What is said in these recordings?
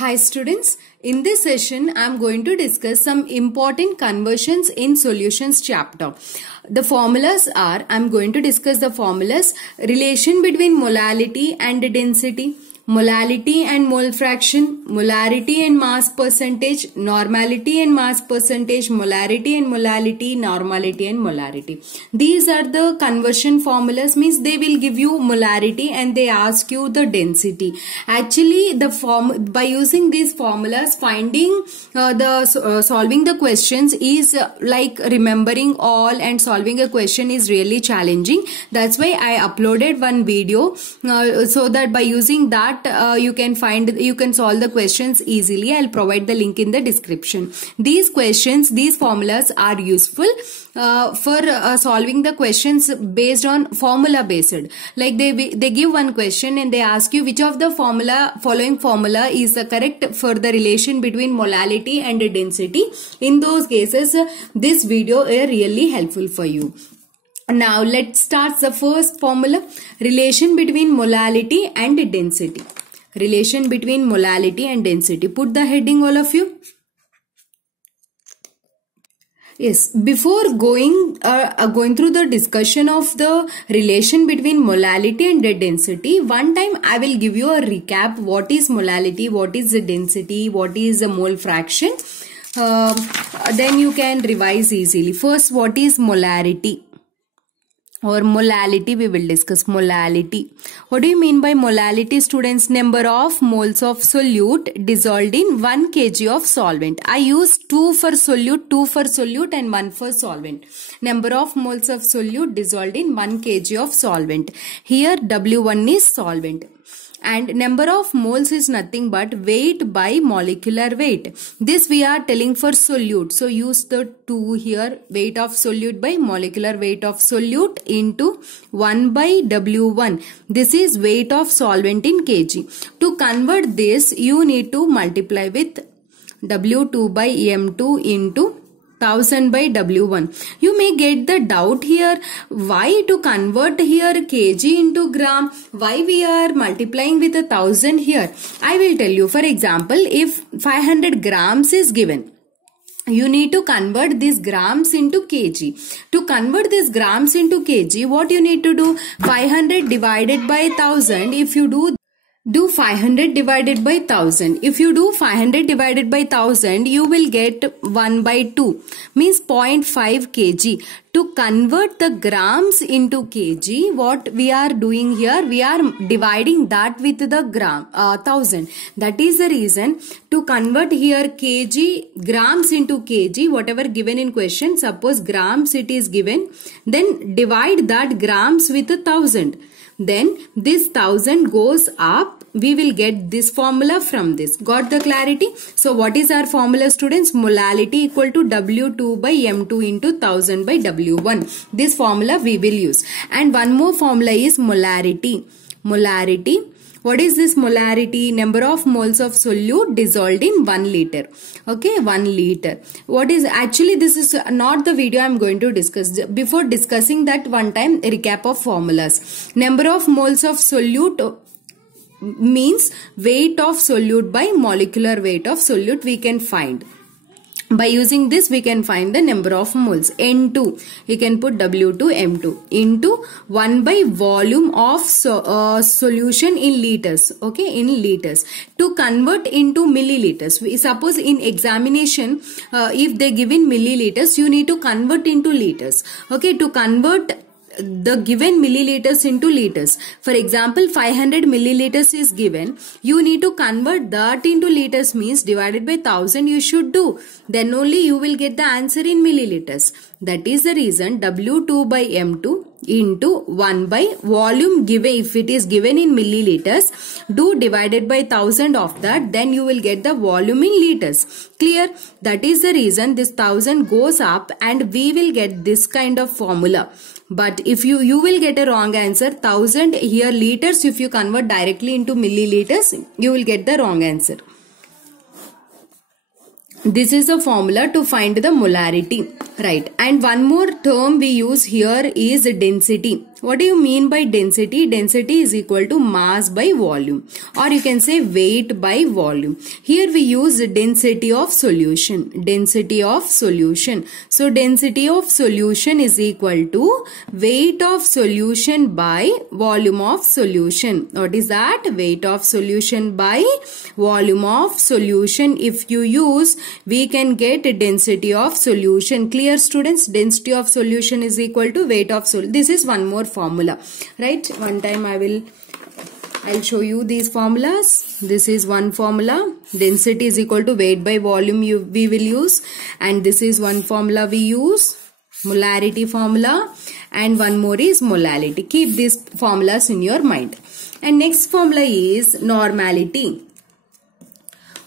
Hi students, in this session I am going to discuss some important conversions in solutions chapter. The formulas are, I am going to discuss the formulas: relation between molality and density, molality and mole fraction, molarity and mass percentage, normality and mass percentage, molarity and molality, normality and molarity. These are the conversion formulas, means they will give you molarity and they ask you the density. Actually, by using these formulas, finding solving the questions is like remembering all, and solving a question is really challenging. That's why I uploaded one video so that by using that you can solve the questions easily. I'll provide the link in the description. These formulas are useful for solving the questions based on formula based. Like they give one question and they ask you which of the following formula is the correct for the relation between molality and density. In those cases, this video is really helpful for you. Now let's start the first formula: relation between molality and density. Relation between molality and density. Put the heading, all of you. Yes, before going through the discussion of the relation between molality and density, one time I will give you a recap. What is molality? What is the density? What is the mole fraction? Then you can revise easily. First, what is molarity? Or molality, we will discuss molality. What do you mean by molality, students? Number of moles of solute dissolved in 1 kg of solvent. I use 2 for solute and 1 for solvent. Number of moles of solute dissolved in 1 kg of solvent. Here W1 is solvent. And number of moles is nothing but weight by molecular weight. This we are telling for solute. So use the 2 here. Weight of solute by molecular weight of solute into 1 by W1. This is weight of solvent in kg. To convert this, you need to multiply with W2 by M2 into 1000 by W1. You may get the doubt here, why to convert here kg into gram, why we are multiplying with 1000 here. I will tell you. For example, if 500 grams is given, you need to convert these grams into kg. To convert these grams into kg, what you need to do? 500 divided by 1000. If you do 500 divided by 1000. If you do 500 divided by 1000, you will get 1 by 2, means 0.5 kg. To convert the grams into kg, what we are doing here, we are dividing that with the 1000. That is the reason to convert here grams into kg, whatever given in question. Suppose grams it is given, then divide that grams with 1000. Then this 1000 goes up, we will get this formula from this. Got the clarity? So what is our formula, students? Molality equal to W2 by M2 into 1000 by W1. This formula we will use. And one more formula is molarity. Molarity. What is this molarity? Number of moles of solute dissolved in 1 liter. Okay, 1 liter. What is actually, this is not the video I am going to discuss. Before discussing that, one time recap of formulas. Number of moles of solute means weight of solute by molecular weight of solute we can find. By using this, we can find the number of moles. N2, you can put W2 M2 into 1 by volume of solution in liters. Okay, in liters. To convert into milliliters, suppose in examination, if they give in milliliters, you need to convert into liters. Okay, to convert the given milliliters into liters. For example, 500 milliliters is given. You need to convert that into liters, means divided by 1000 you should do. Then only you will get the answer in milliliters. That is the reason W2 by M2 into 1 by volume given. If it is given in milliliters, do divided by 1000 of that, then you will get the volume in liters. Clear? That is the reason this 1000 goes up and we will get this kind of formula. But if you will get a wrong answer. 1000 here liters, if you convert directly into milliliters, you will get the wrong answer. This is the formula to find the molarity, right? And one more term we use here is density. what do you mean by density? Density is equal to mass by volume, or you can say weight by volume. Here we use the density of solution. Density of solution. So density of solution is equal to weight of solution by volume of solution. What is that? Weight of solution by volume of solution. If you use, we can get density of solution. Clear, students? Density of solution is equal to weight of solution. This is one more formula, right? One time I'll show you these formulas. This is one formula. Density is equal to weight by volume we will use. And this is one formula we use. Molarity formula. And one more is molality. Keep these formulas in your mind. And next formula is normality.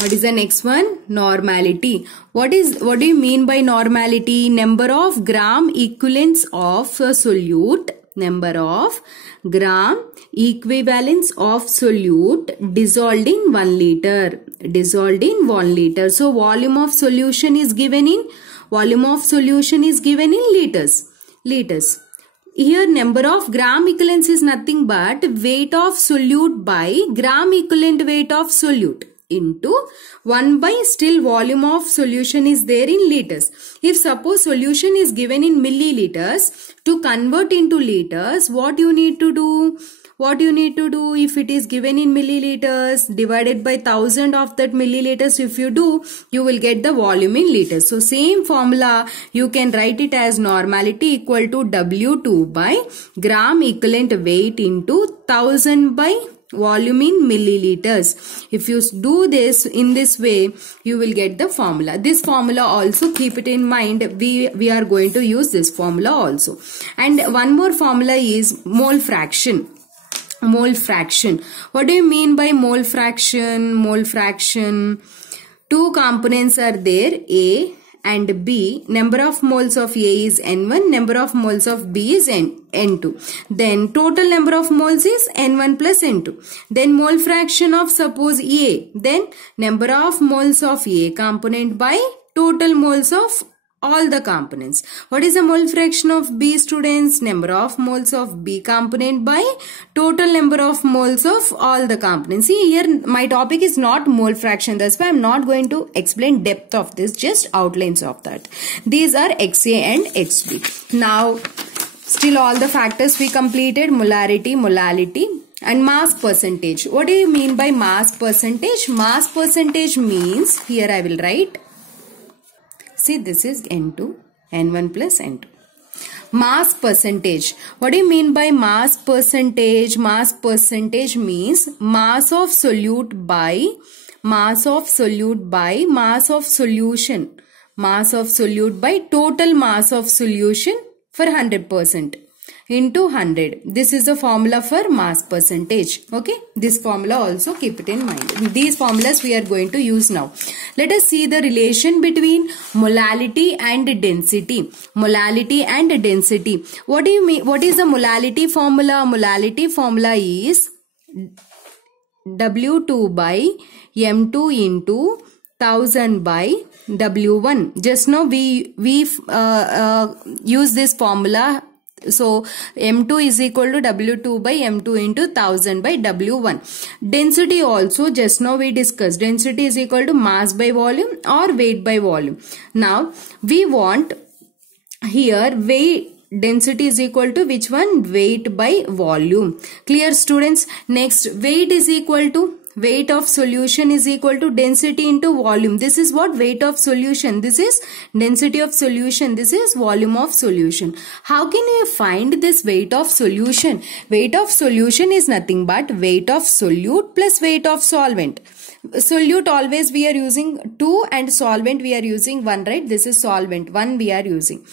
What is the next one? Normality. What do you mean by normality? Number of gram equivalents of a solute. Number of gram equivalents of solute dissolved in 1 liter. Dissolved in 1 liter. So volume of solution is given in liters. Liters. Here number of gram equivalents is nothing but weight of solute by gram equivalent weight of solute into 1 by still volume of solution is there in liters. If suppose solution is given in milliliters, to convert into liters, what you need to do? If it is given in milliliters, divided by 1000 of that milliliters, if you do, you will get the volume in liters. So same formula, you can write it as normality equal to W2 by gram equivalent weight into 1000 by volume in milliliters. If you do this in this way, you will get the formula. This formula also keep it in mind. We are going to use this formula also. And one more formula is mole fraction. Mole fraction. What do you mean by mole fraction? Mole fraction. Two components are there, A and B. Number of moles of A is N1. Number of moles of B is N2. Then total number of moles is N1 plus N2. Then mole fraction of suppose A. Then number of moles of A component by total moles of all the components. What is the mole fraction of B, students? Number of moles of B component by total number of moles of all the components. See, here my topic is not mole fraction. That's why I'm not going to explain depth of this, just outlines of that. These are XA and XB. Now, still all the factors we completed: molarity, molality, and mass percentage. What do you mean by mass percentage? Mass percentage means, here I will write, see, this is N2, N1 plus N2. Mass percentage. What do you mean by mass percentage? Mass percentage means mass of solute by mass of solution. Mass of solute by total mass of solution for 100%. Into 100. This is the formula for mass percentage. Okay. This formula also keep it in mind. These formulas we are going to use now. Let us see the relation between molality and density. Molality and density. What do you mean? What is the molality formula? Molality formula is W2 by M2 into 1000 by W1. Just now we use this formula. So M2 is equal to W2 by M2 into 1000 by W1. Density also just now we discussed. Density is equal to mass by volume or weight by volume. Now we want here weight. Density is equal to which one? Weight by volume. Clear, students? Next, weight is equal to weight of solution is equal to density into volume. This is what? Weight of solution. This is density of solution. This is volume of solution. How can you find this weight of solution? Weight of solution is nothing but weight of solute plus weight of solvent. Solute always we are using 2 and solvent we are using 1, right? This is solvent. 1 we are using.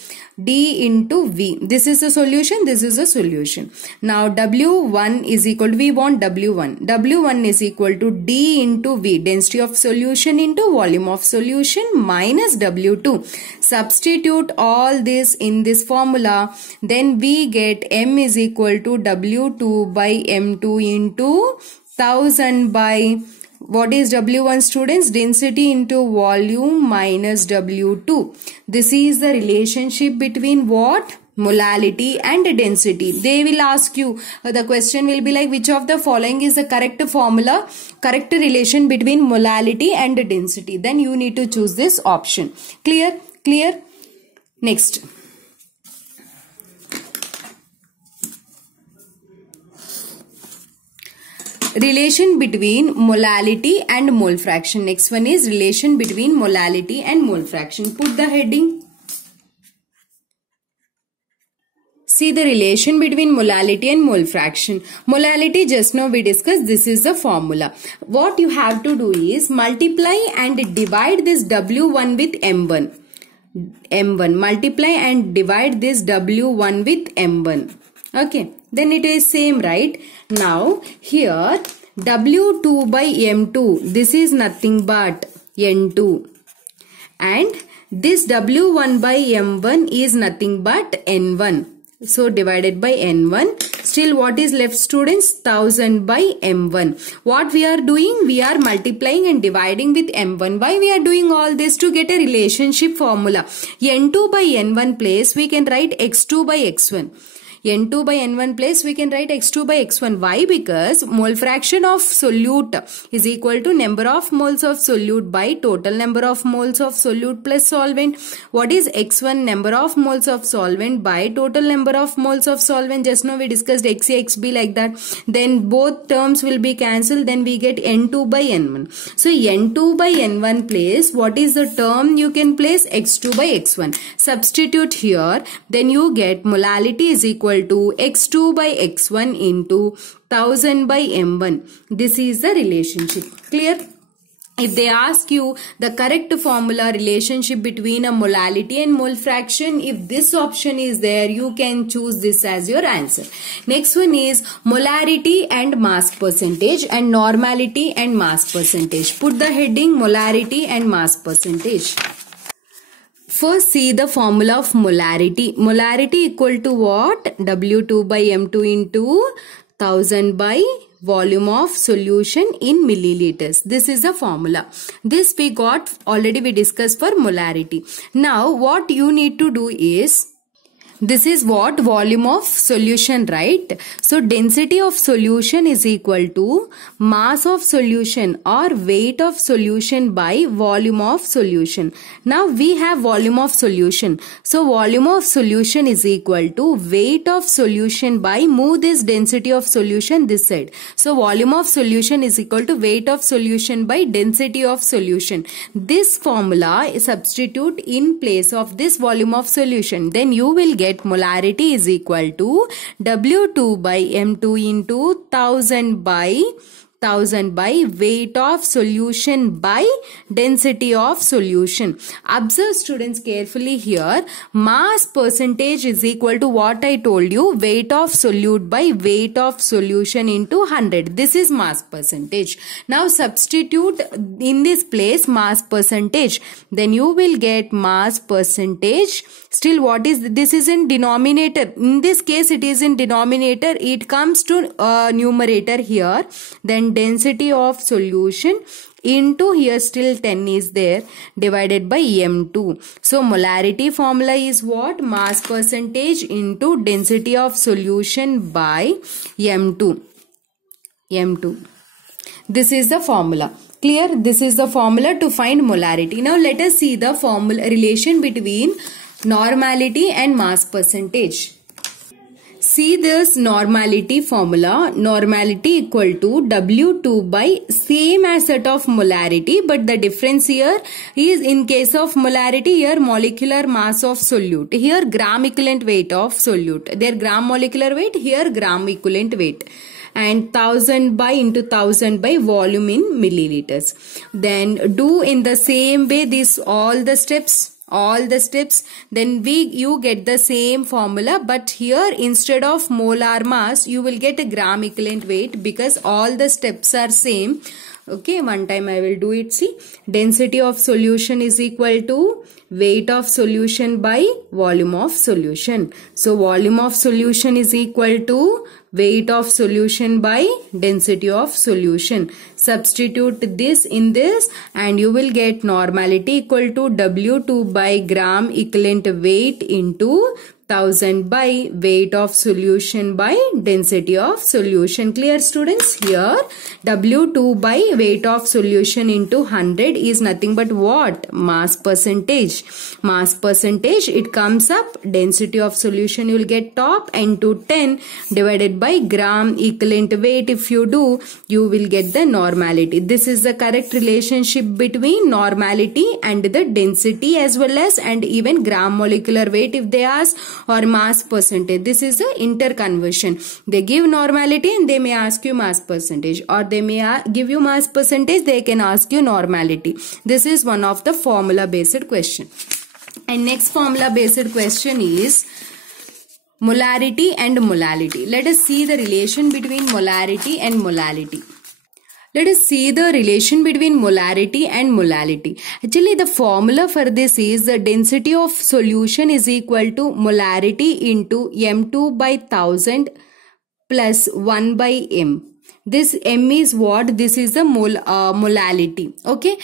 D into V. This is a solution. This is a solution. Now W1 is equal to, we want W1. W1 is equal to D into V. Density of solution into volume of solution minus W2. Substitute all this in this formula. Then we get M is equal to W2 by M2 into 1000 by, what is W1, students? Density into volume minus W2. This is the relationship between what? molality and density. They will ask you, the question will be like, which of the following is the correct formula, correct relation between molality and density? Then you need to choose this option. Clear? Clear? Next. Relation between molality and mole fraction. Next one is relation between molality and mole fraction. Put the heading. See the relation between molality and mole fraction. Molality, just now we discussed, this is the formula. What you have to do is multiply and divide this W1 with M1. M1. Multiply and divide this W1 with M1. Okay. Then it is same, right? Now here W2 by M2. This is nothing but N2. And this W1 by M1 is nothing but N1. So divided by N1. Still what is left, students? 1000 by M1. What we are doing? We are multiplying and dividing with M1. Why we are doing all this? To get a relationship formula. N2 by N1 place we can write X2 by X1. N2 by N1 place we can write X2 by X1. Why? Because mole fraction of solute is equal to number of moles of solute by total number of moles of solute plus solvent. What is X1? Number of moles of solvent by total number of moles of solvent. Just now we discussed XA, XB like that. Then both terms will be cancelled. Then we get N2 by N1. So N2 by N1 place, what is the term you can place? X2 by X1. Substitute here. Then you get molality is equal to X2 by X1 into 1000 by M1. This is the relationship. Clear? If they ask you the correct formula relationship between a molality and mole fraction, if this option is there, you can choose this as your answer. Next one is molarity and mass percentage and normality and mass percentage. Put the heading molarity and mass percentage. First see the formula of molarity. Molarity equal to what? W2 by M2 into 1000 by volume of solution in milliliters. This is the formula. This we got already, we discussed for molarity. Now what you need to do is, this is what? Volume of solution, right? So density of solution is equal to mass of solution or weight of solution by volume of solution. Now we have volume of solution. So volume of solution is equal to weight of solution by, move this density of solution this side. So volume of solution is equal to weight of solution by density of solution. This formula is substitute in place of this volume of solution. Then you will get molarity is equal to W2 by M2 into 1000 by weight of solution by density of solution. Observe students carefully here. Mass percentage is equal to what I told you, weight of solute by weight of solution into 100. This is mass percentage. Now substitute in this place mass percentage. Then you will get mass percentage. Still what is this? Is in denominator. In this case it is in denominator. It comes to numerator here. Then density of solution into here still 10 is there divided by M2. So molarity formula is what? Mass percentage into density of solution by M2. This is the formula. Clear? This is the formula to find molarity. Now let us see the formula relation between normality and mass percentage. See this normality formula. Normality equal to W2 by same as that of molarity, but the difference here is in case of molarity here molecular mass of solute. Here gram equivalent weight of solute. Their gram molecular weight, here gram equivalent weight. And 1000 by into 1000 by volume in milliliters. Then do in the same way this all the steps. Then you get the same formula, but here instead of molar mass you will get a gram equivalent weight because all the steps are same. Okay, one time I will do it. See, density of solution is equal to weight of solution by volume of solution. So volume of solution is equal to weight of solution by density of solution. Substitute this in this and you will get normality equal to W2 by gram equivalent weight into 1000 by weight of solution by density of solution. Clear students? Here W2 by weight of solution into 100 is nothing but what? Mass percentage. Mass percentage, it comes up density of solution, you will get top into 10 divided by gram equivalent weight. If you do, you will get the normality. This is the correct relationship between normality and the density as well as and even gram molecular weight if they ask, or mass percentage. This is the interconversion. They give normality and they may ask you mass percentage, or they may give you mass percentage, they can ask you normality. This is one of the formula based question. And next formula based question is molarity and molality. Let us see the relation between molarity and molality. Let us see the relation between molarity and molality. Actually, the formula for this is the density of solution is equal to molarity into M2 by 1000 plus 1 by M. This M is what? This is the molality. Okay.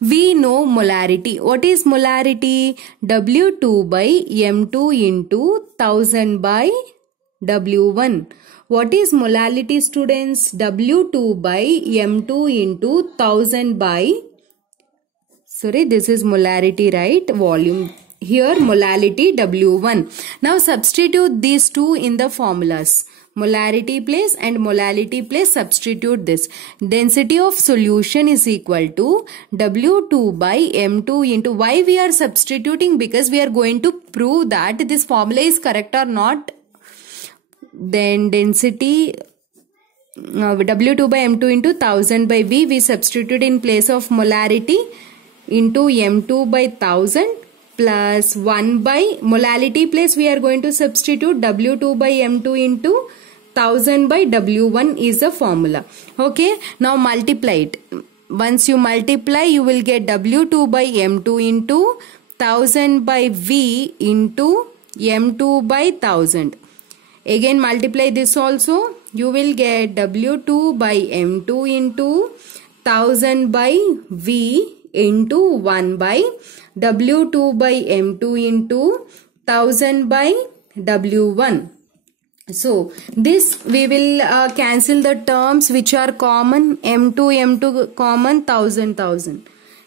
We know molarity. What is molarity? W2 by M2 into 1000 by W1. What is molality, students? W2 by M2 into 1000 by, sorry, this is molarity, right? Volume. Here molality W1. Now substitute these two in the formulas. Molarity place and molality place, substitute this. Density of solution is equal to W2 by M2 into, why we are substituting? Because we are going to prove that this formula is correct or not. Then density W2 by M2 into 1000 by V, we substitute in place of molarity into M2 by 1000 plus 1 by molality place, we are going to substitute W2 by M2 into 1000 by W1 is the formula. Okay, now multiply it. Once you multiply, you will get W2 by M2 into 1000 by V into M2 by 1000. Again multiply this also, you will get W2 by M2 into 1000 by V into 1 by W2 by M2 into 1000 by W1. So this we will cancel the terms which are common. M2 common, 1000.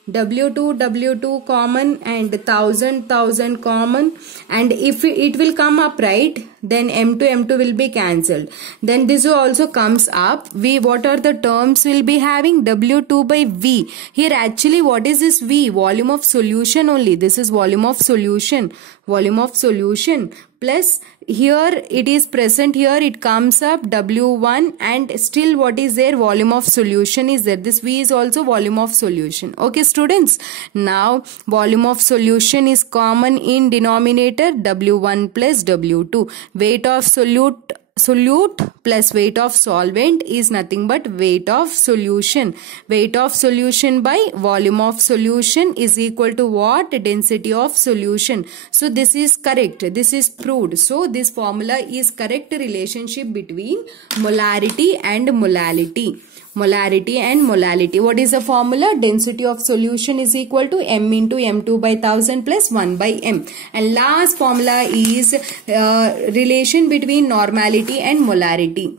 W2 common and 1000 common, and if it will come up, right, then M2 will be cancelled. Then this also comes up. What are the terms will be having? W2 by V. Here actually what is this V? Volume of solution only. This is volume of solution. Volume of solution plus here it is present, here it comes up W1, and still what is there? Volume of solution is there. This V is also volume of solution. Okay students, now volume of solution is common in denominator, W1 plus W2. Weight of solute plus weight of solvent is nothing but weight of solution. Weight of solution by volume of solution is equal to what? Density of solution. So this is correct. This is proved. So this formula is correct relationship between molarity and molality. Molarity and molality. What is the formula? Density of solution is equal to M into M2 by 1000 plus 1 by M. And last formula is relation between normality and molarity.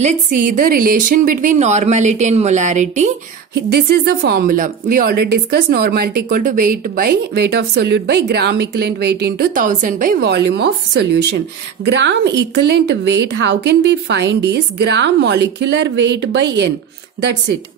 Let's see the relation between normality and molarity. This is the formula. We already discussed normality equal to weight of solute by gram equivalent weight into 1000 by volume of solution. Gram equivalent weight, how can we find is gram molecular weight by N. That's it.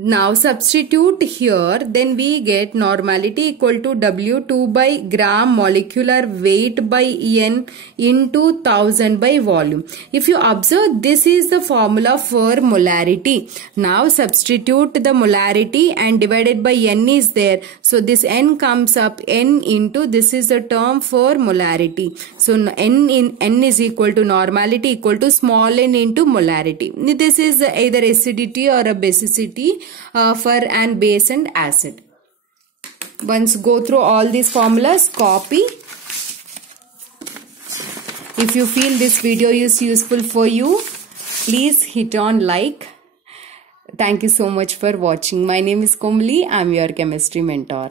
Now substitute here, then we get normality equal to W2 by gram molecular weight by N into 1000 by volume. If you observe, this is the formula for molarity. Now substitute the molarity and divided by N is there. So this N comes up, N into, this is the term for molarity. So N is equal to normality equal to small n into molarity. This is either acidity or a basicity for an base and acid. Once go through all these formulas, copy. If you feel this video is useful for you, please hit on like. Thank you so much for watching. My name is Komali. I am your chemistry mentor.